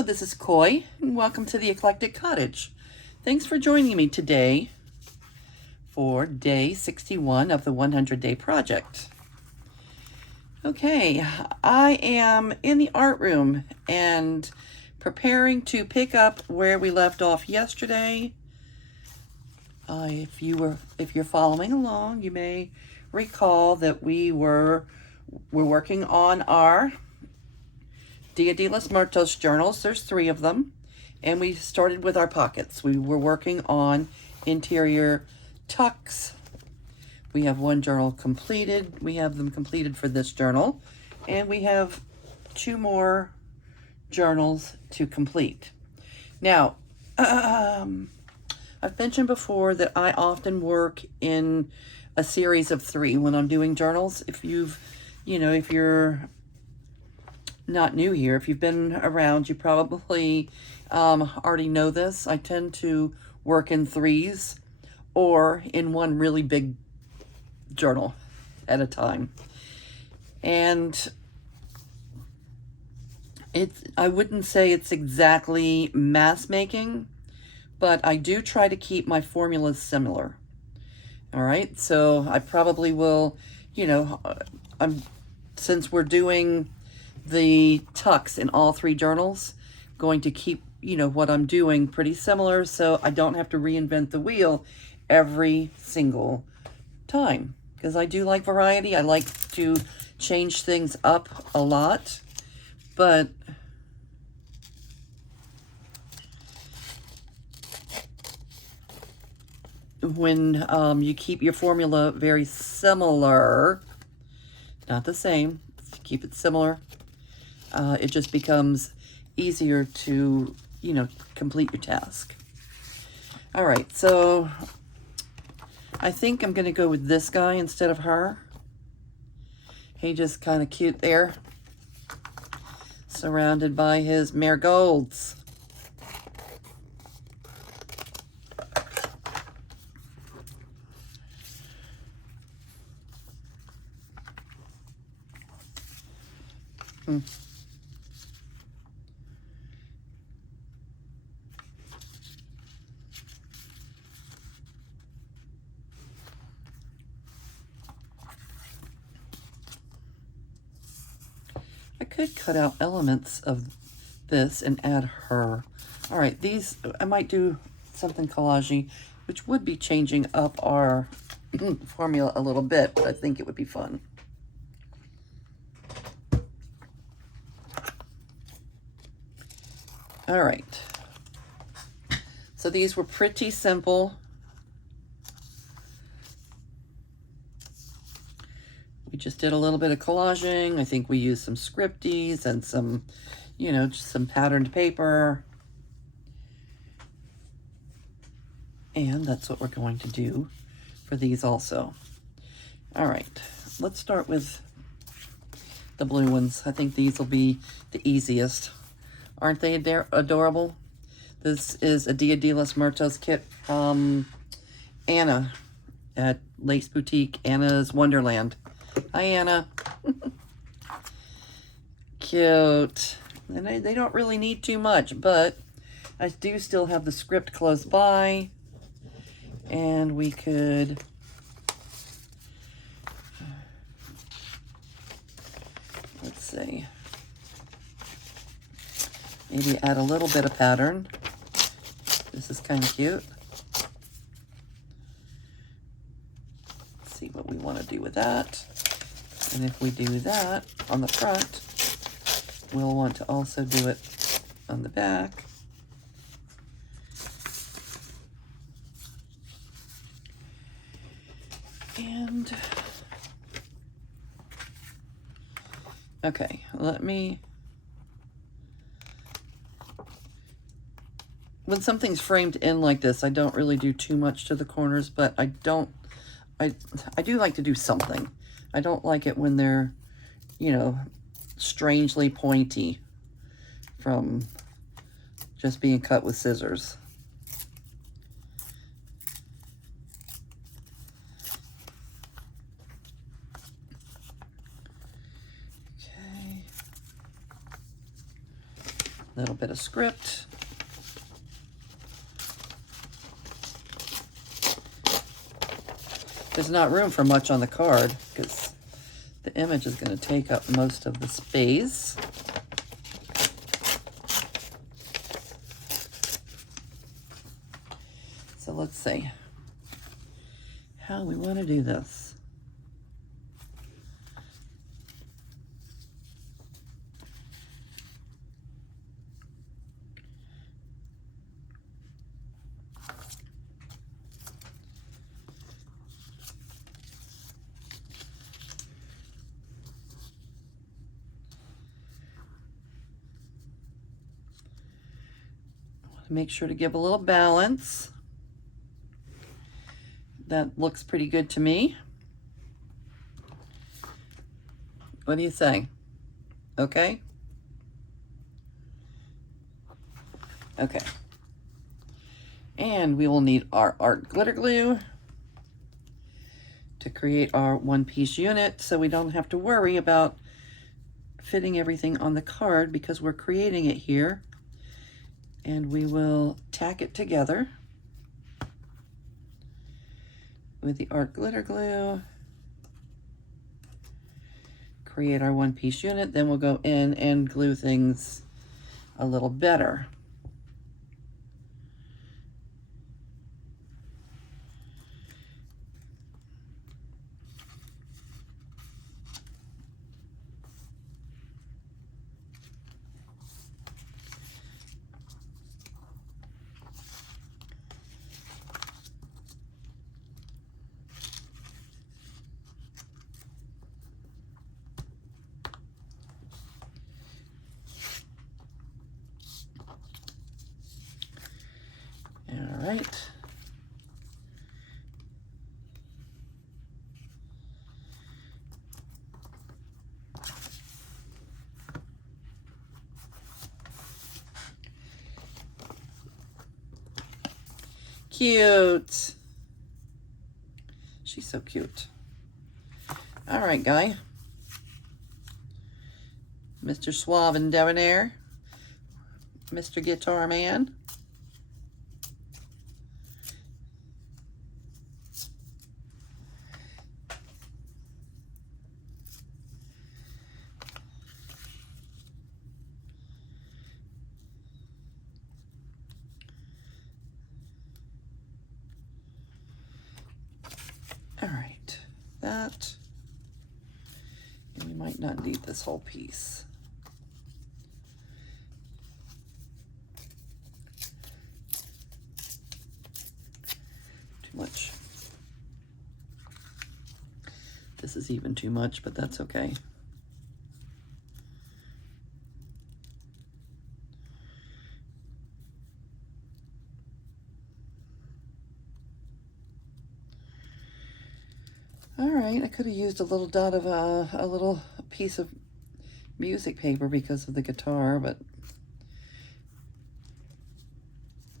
Hello, this is Coy, and welcome to the Eclectic Cottage. Thanks for joining me today for day 61 of the 100-day project. Okay, I am in the art room and preparing to pick up where we left off yesterday. If you're following along, you may recall that we're working on our Dia de los Muertos journals. There's 3 of them, and we started with our pockets. We were working on interior tucks. We have 1 journal completed. We have them completed for this journal, and we have 2 more journals to complete. Now, I've mentioned before that I often work in a series of 3 when I'm doing journals. If you're not new here, if you've been around, you probably already know this. I tend to work in 3s or in 1 really big journal at a time. And I wouldn't say it's exactly mass making, but I do try to keep my formulas similar. All right, so I probably will, since we're doing the tucks in all 3 journals, going to keep, what I'm doing pretty similar, so I don't have to reinvent the wheel every single time, because I do like variety. I like to change things up a lot, but when you keep your formula very similar, not the same, keep it similar, it just becomes easier to, complete your task. All right, so I think I'm going to go with this guy instead of her. He just kind of cute there, surrounded by his marigolds. I could cut out elements of this and add her. All right, these, I might do something collaging, which would be changing up our formula a little bit, but I think it would be fun. All right, so these were pretty simple. We just did a little bit of collaging. I think we used some scripties and some, just some patterned paper. And that's what we're going to do for these also. All right, let's start with the blue ones. I think these will be the easiest. Aren't they adorable? This is a Dia de los Muertos kit from Anna at Lace Boutique, Anna's Wonderland. Hi, Anna. Cute. And they don't really need too much, but I do still have the script close by. And we could let's see, maybe add a little bit of pattern. This is kind of cute. Let's see what we want to do with that. And if we do that on the front, we'll want to also do it on the back. And okay, when something's framed in like this, I don't really do too much to the corners, but I do like to do something. I don't like it when they're, strangely pointy from just being cut with scissors. little bit of script. There's not room for much on the card because the image is going to take up most of the space. So let's see how we want to do this. Make sure to give a little balance. That looks pretty good to me. What do you say? Okay? Okay. And we will need our art glitter glue to create our one-piece unit so we don't have to worry about fitting everything on the card because we're creating it here. And we will tack it together with the art glitter glue, create our one-piece unit, then we'll go in and glue things a little better. All right. Cute. She's so cute. All right, guy. Mr. Suave and Debonair. Mr. Guitar Man. All right, that, and we might not need this whole piece. Too much. This is even too much, but that's okay. All right, I could have used a little dot of a little piece of music paper because of the guitar, but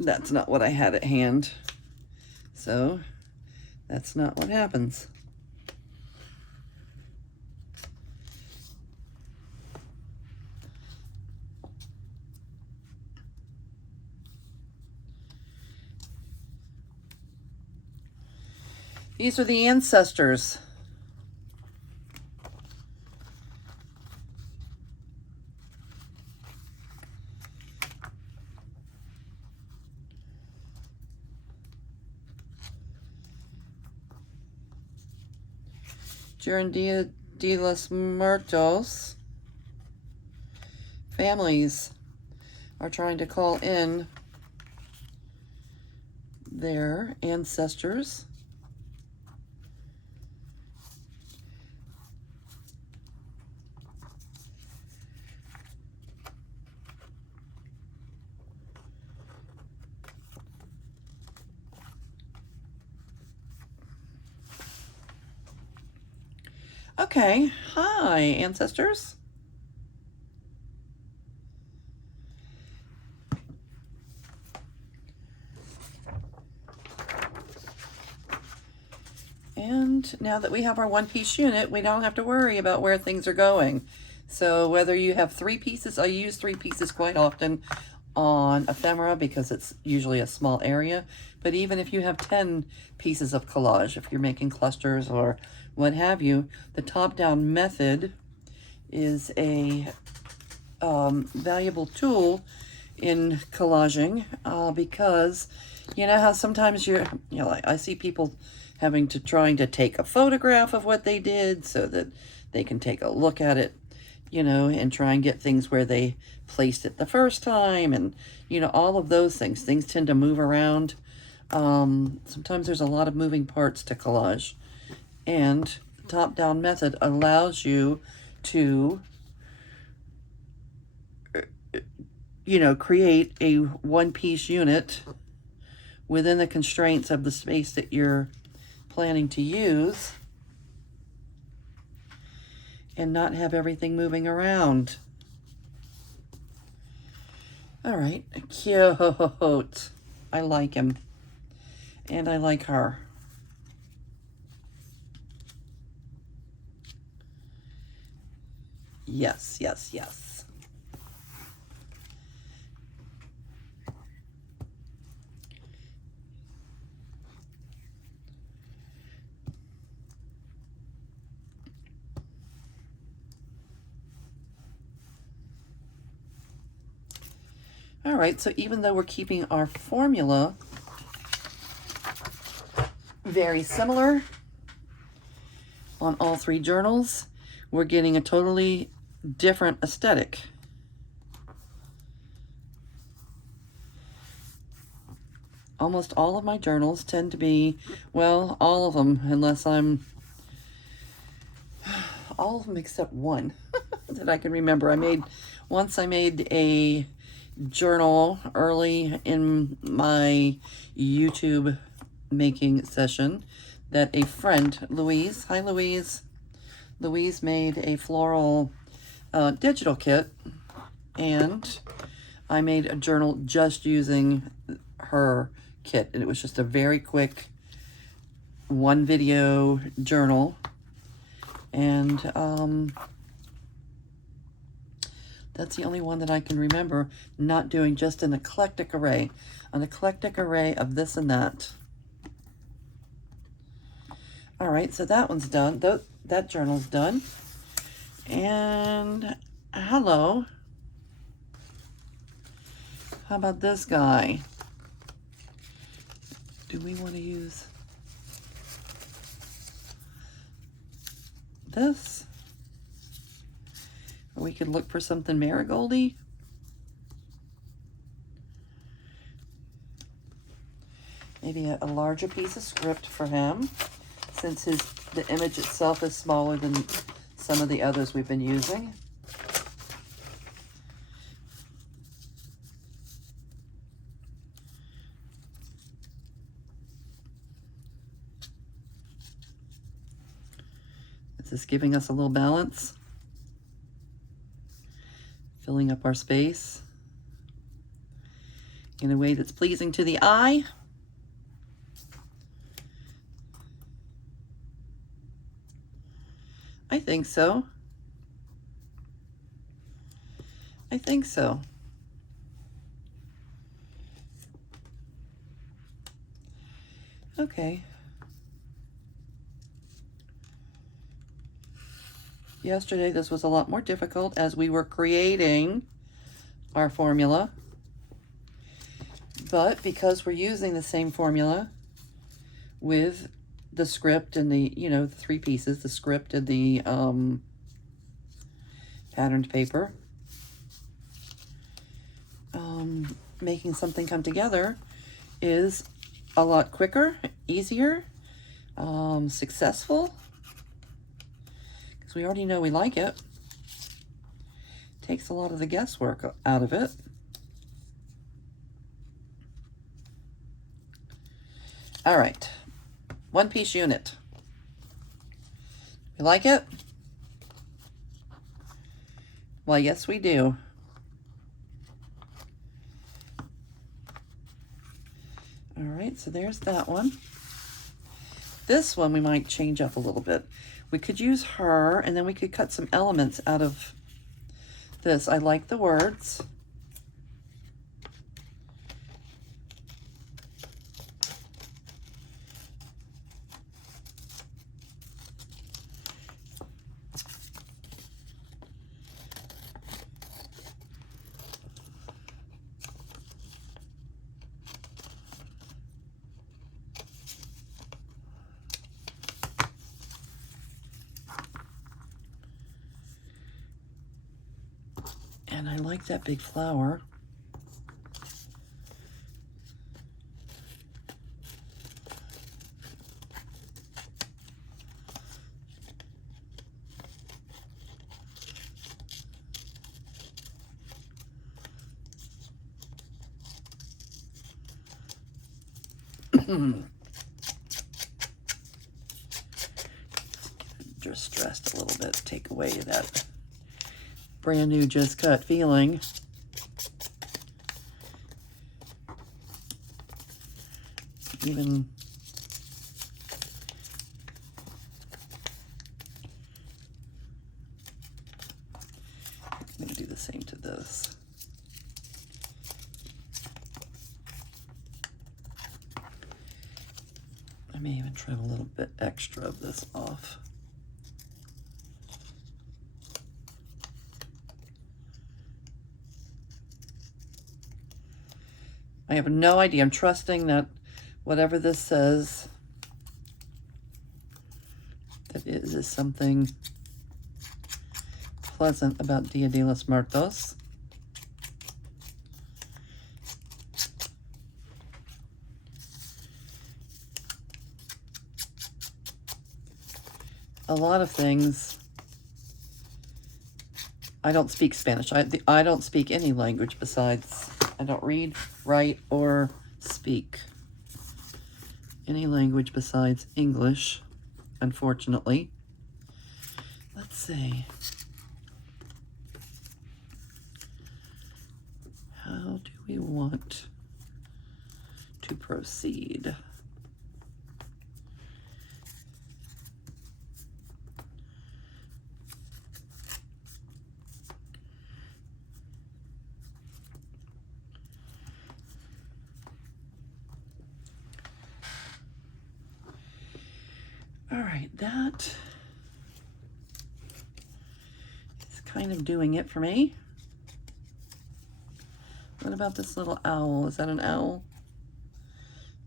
that's not what I had at hand. So that's not what happens. These are the ancestors. During Dia de los Muertos, families are trying to call in their ancestors. Okay, hi, ancestors. And now that we have our one-piece unit, we don't have to worry about where things are going. So whether you have 3 pieces, I use 3 pieces quite often on ephemera because it's usually a small area. But even if you have 10 pieces of collage, if you're making clusters or what have you, the top-down method is a valuable tool in collaging because you know how sometimes like I see people trying to take a photograph of what they did so that they can take a look at it, you know, and try and get things where they placed it the first time, and you know, all of those things. Things tend to move around. Sometimes there's a lot of moving parts to collage, and the top-down method allows you to, you know, create a one-piece unit within the constraints of the space that you're planning to use and not have everything moving around. All right, cute. I like him. And I like her. Yes, yes, yes. All right, so even though we're keeping our formula very similar on all 3 journals, we're getting a totally different aesthetic. Almost all of my journals tend to be, well, all of them, unless all of them except one that I can remember. Once I made a journal early in my YouTube making session that a friend, Louise, hi Louise, made a floral digital kit, and I made a journal just using her kit, and it was just a very quick 1 video journal, and that's the only one that I can remember not doing just an eclectic array of this and that. All right, so that one's done. That journal's done. And hello. How about this guy? Do we want to use this? Or we could look for something marigoldy. Maybe a larger piece of script for him, since the image itself is smaller than some of the others we've been using. Is this giving us a little balance? Filling up our space in a way that's pleasing to the eye. I think so. I think so. Okay. Yesterday, this was a lot more difficult as we were creating our formula. But because we're using the same formula with the script and the, you know, the 3 pieces, the script and the patterned paper, making something come together is a lot quicker, easier, successful, because we already know we like it. Takes a lot of the guesswork out of it. All right, 1-piece unit. You like it? Well, yes, we do. All right, so there's that one. This one we might change up a little bit. We could use her, and then we could cut some elements out of this. I like the words. And I like that big flower. Just dressed a little bit, take away that brand new just cut feeling. Even I'm going to do the same to this. I may even trim a little bit extra of this off. I have no idea. I'm trusting that whatever this says, that it is something pleasant about Dia de los Muertos. A lot of things, I don't speak Spanish. I don't speak any language besides, I don't read, write, or speak any language besides English, unfortunately. Let's see. How do we want to proceed? All right, that is kind of doing it for me. What about this little owl? Is that an owl?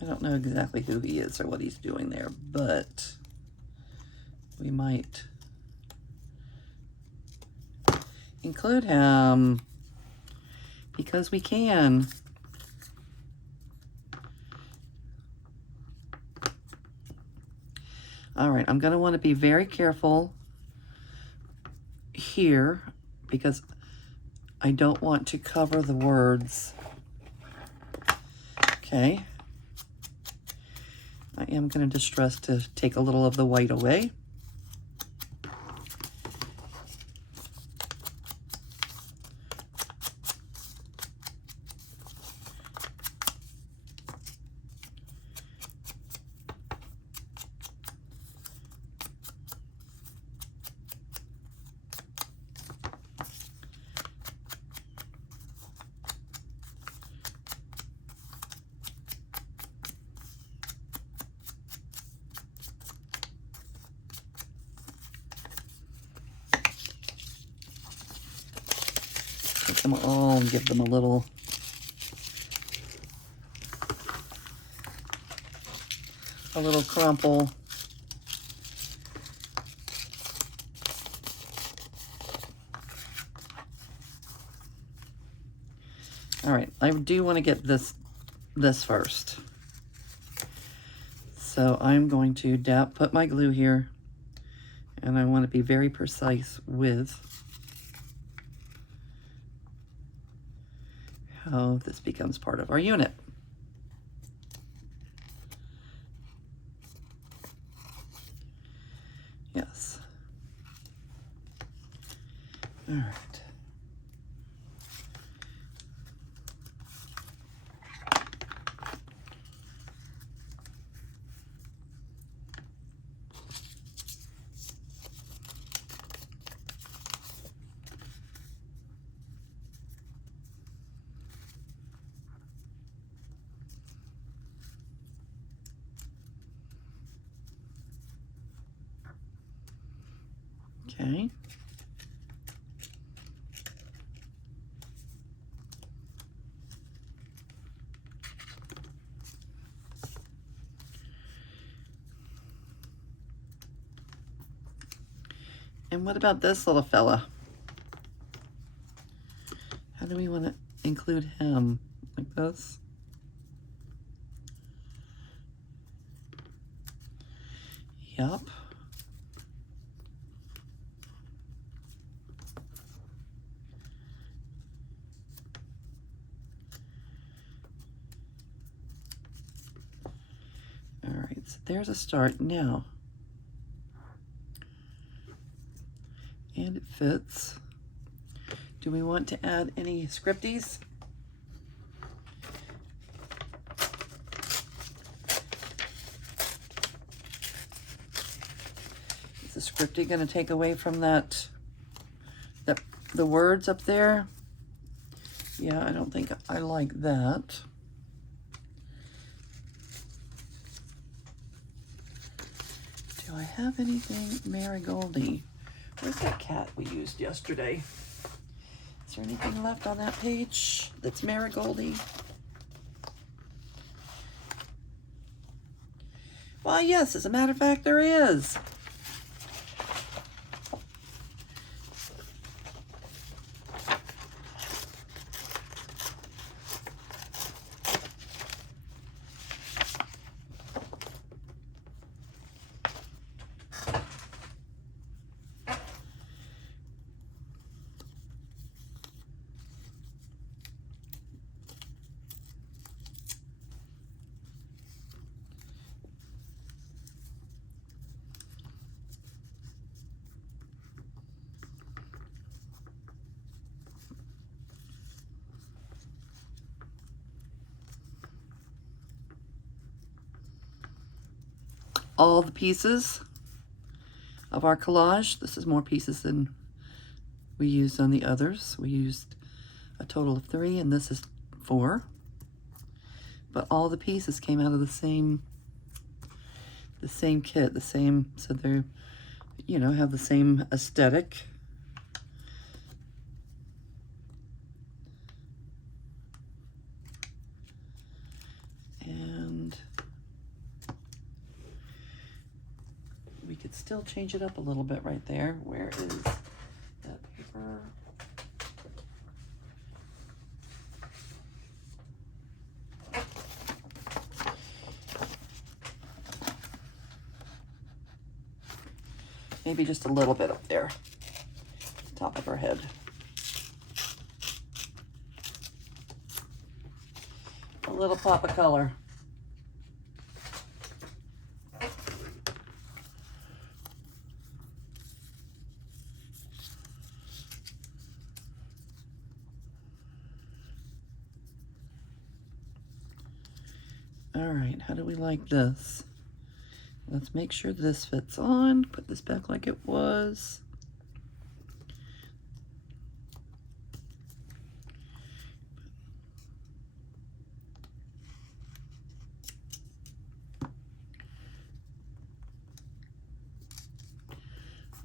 I don't know exactly who he is or what he's doing there, but we might include him because we can. All right, I'm going to want to be very careful here because I don't want to cover the words. Okay. I am going to distress to take a little of the white away. Take them all and give them a little crumple. All right, I do want to get this first. So I'm going to put my glue here, and I want to be very precise with how this becomes part of our unit. Yes. All right. Okay. And what about this little fella? How do we want to include him? Like this? Yep. All right, so there's a start now. And it fits. Do we want to add any scripties? Is the scriptie going to take away from that the words up there? Yeah, I don't think I like that. Do I have anything marigoldy? Where's that cat we used yesterday? Is there anything left on that page that's marigoldy? Why, yes, as a matter of fact, there is. All the pieces of our collage. This is more pieces than we used on the others. We used a total of 3, and this is 4. But all the pieces came out of the same kit, so they're, you know, have the same aesthetic. And we could still change it up a little bit right there. Where is that paper? Maybe just a little bit up there, top of her head. A little pop of color. All right, how do we like this? Let's make sure this fits on. Put this back like it was.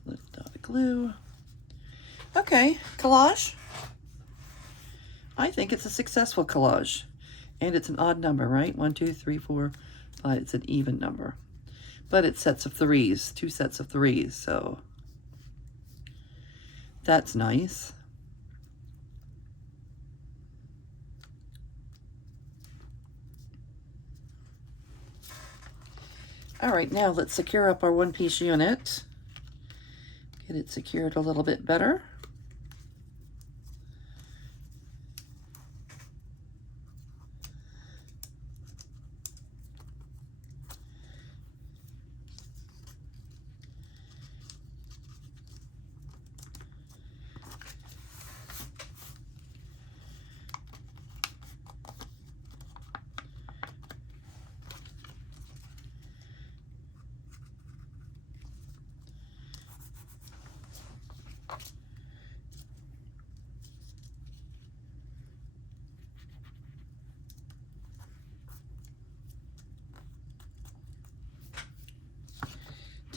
Little dot of glue. Okay, collage. I think it's a successful collage. And it's an odd number, right? 1, 2, 3, 4, 5. It's an even number. But it's sets of 3s, 2 sets of 3s, so that's nice. All right, now let's secure up our one-piece unit. Get it secured a little bit better.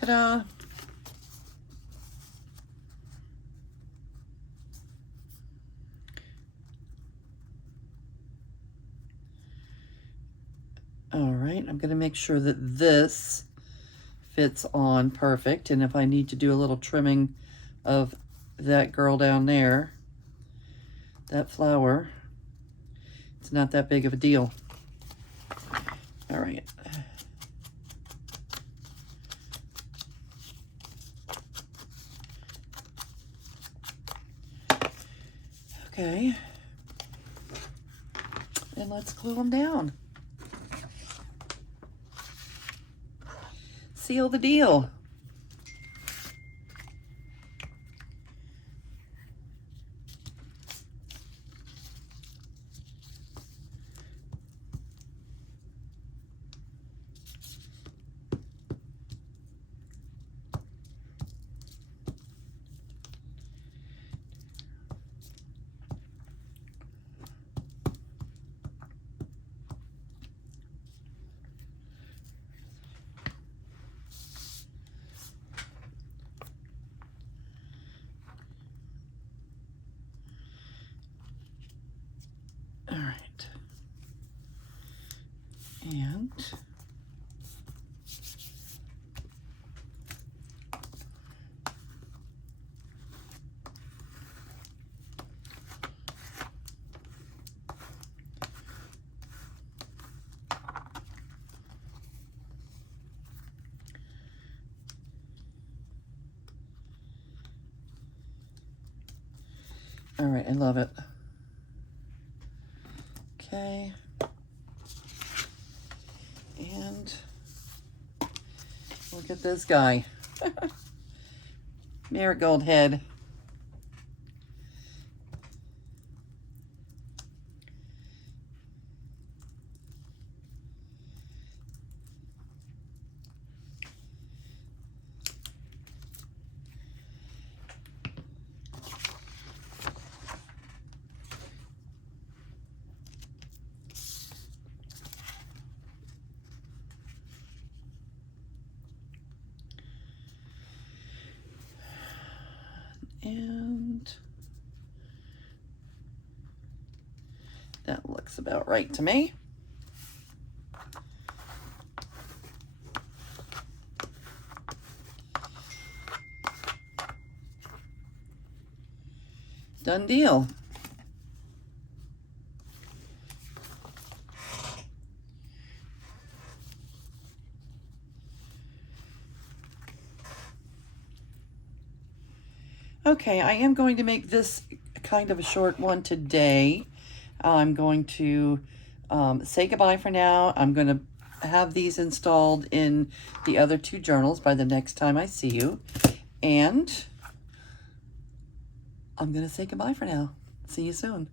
Ta-da! All right, I'm gonna make sure that this fits on perfect. And if I need to do a little trimming of that girl down there, that flower, it's not that big of a deal. All right. Okay. And let's glue them down. Seal the deal. All right. And all right, I love it. Okay. And look at this guy. Marigold head. And that looks about right to me. Done deal. Okay, I am going to make this kind of a short one today. I'm going to say goodbye for now. I'm going to have these installed in the other two journals by the next time I see you. And I'm going to say goodbye for now. See you soon.